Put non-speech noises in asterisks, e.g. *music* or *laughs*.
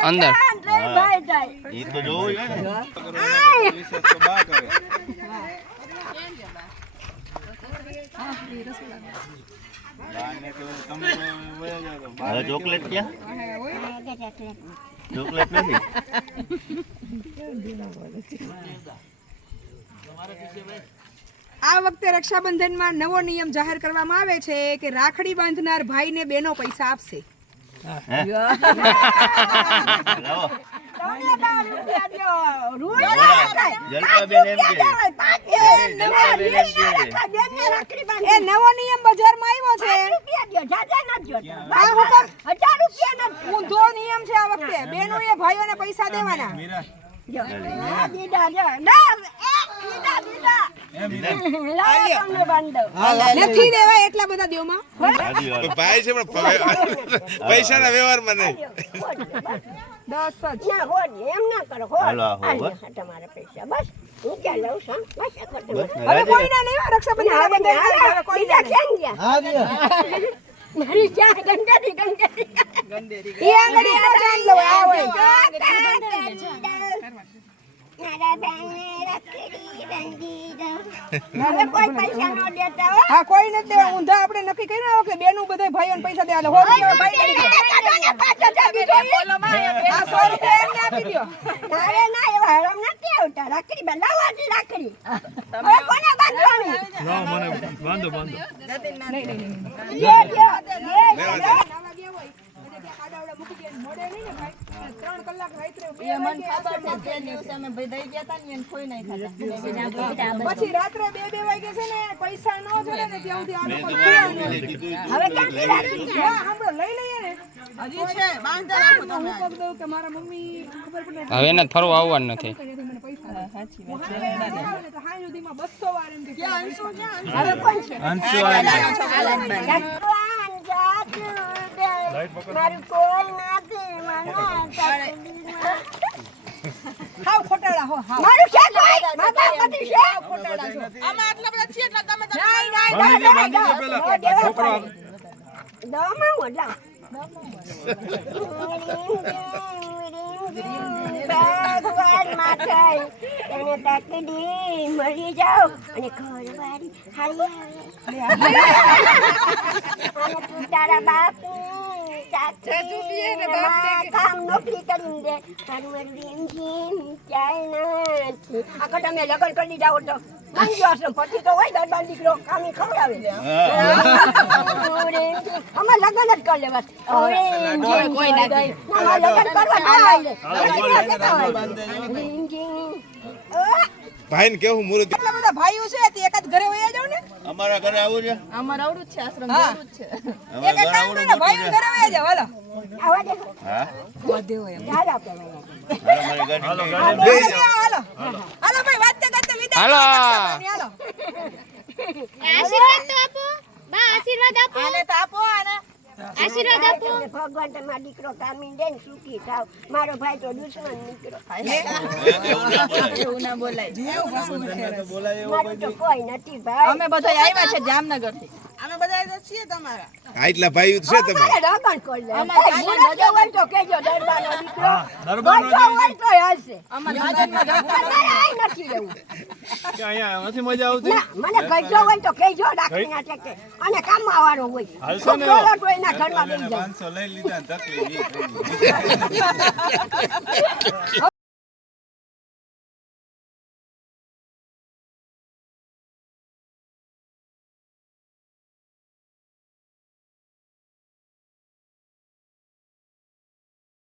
અંદર. ઈ તો જોવું હવે ચોકલેટ ક્યાં ચોકલેટ નથી આ વખતે રક્ષાબંધનમાં નવો નિયમ જાહેર કરવામાં આવે છે કે રાખડી બાંધનાર ભાઈને બેનો પૈસા આપશે. એ. નવો નિયમ બજારમાં આવ્યો છે. ઊંધો નિયમ છે આ વખતે. બેનોએ ભાઈઓને પૈસા દેવાના. *laughs* નથી દેવાય એટલા બધા દેવમાં. ભાઈ છે પણ પૈસાના વ્યવહારમાં નહીં. દસ જ. ના, હોડ, એમ ના કરો, હોડ. તમારા પૈસા. બસ હું ક્યાં લઉં છું બસ હવે કોઈના નહીં રક્ષાબંધન ક્યાં ગયા? મારી ચા ગંગારી ગંગારી ઈ આંગળી એનો જાન લો આ મારા બેને હો. હા કોઈ નથી દેવા. ઊંધા આપણે નક્કી કર્યું ને કે બેનું બધા ભાઈઓને પૈસા હો રૂપિયા ભાઈ. ને પાંચ હજાર બીજો ઈ. આ સો રૂપિયા એમને આપી દો મારે ના એવા હરામ નથી આવતા. રાખડી બનાવવા જ રાખડી. હવે કોને બાંધવાની હોય એટલે ત્યાં ખાડાવડા મૂકી દે મોડે નહીં ને ભાઈ અને ત્રણ કલાક રાત્રે બે વાગે પછી રાત્રે બે બે વાગે છે ને પૈસા ન જોડે ને ત્યાં સુધી આ લોકો હવે ક્યાંથી રાખડી હા, લઈ લઈએ ને. હજી છે બાંધા રાખો હું કહી કે મારા મમ્મી ખબર પડે હવે એને ફરવા આવવાનું નથી. મને પૈસા હું હાંજે આવે ને તો હાંજ સુધીમાં 200 વાર એમ કે હવે કોણ છે? અંશુ ભગવાન જાતું દે, મારું કોઈ નથી મને તકલીફ. હાવ ખોટાડા હો હાવ મારું છે કોઈ? મારા બાપ બધું છે? આમાં આટલા બધા એટલે તમે તમે નહીં નહીં નહીં દા, દેવા પડે. દવામાં હું લાવ. ભગવાન માથે એને તકડી મળી જાઓ અને ઘરવાળી હારી આવે *laughs* તારા બાપની કામ નોકરી કરીને દે તારું મારું રેંજી ચાય નથી આખો તમે લગન કરી દીધા હો તો પછી તો હોય દરબાર દીકરો કામી ખવડાવે. લગ્ન જ કરી લેવા લગ્ન કરવા ના ભાઈને કેવું મુરત? એટલા બધા ભાઈઓ છે? તે એક જ ઘરે વયા જાવ ને? અમારા ઘરે આવું છે? અમારા એક છે એક કામ આવડું કરો ભાઈઓ ઘરે વયા જાવ હાલો. આવા દે. હા? ચાલ હોય. હાલો, મારી હાલો હાલો. હાલો ભાઈ વાતે ગાતે વિદાય હાલો. આશીર્વાદ તો આપો. બા આશીર્વાદ આપો. આને તો આશીર્વાદ આપો. ભગવાન તમારો દીકરો કામી દે ને સુખી થાવ. મારો ભાઈ તો દુશ્મન નીકળો. એવું ના બોલાય. એવું બોલાય એવું કોઈ નથી ભાઈ. અમે બધા આવ્યા છે જામનગરથી આટલા ભાઈ છે તમારે કરી લે. હોય તો કહેજો દરબારનો દીકરો. દરબારનો હોય તો હશે. અમારા ભાજનમાં અમારે આય નથી રહેવું. કે અહીંયા નથી મજા આવતી મને ગઈઢો હોય તો કહેજો રાખડીના ટેકે. અને કામમાં વાળો હોય. હાલશે ને એના ઘરમાં બેસી જાય. લઈ લીધા. *laughs* *laughs*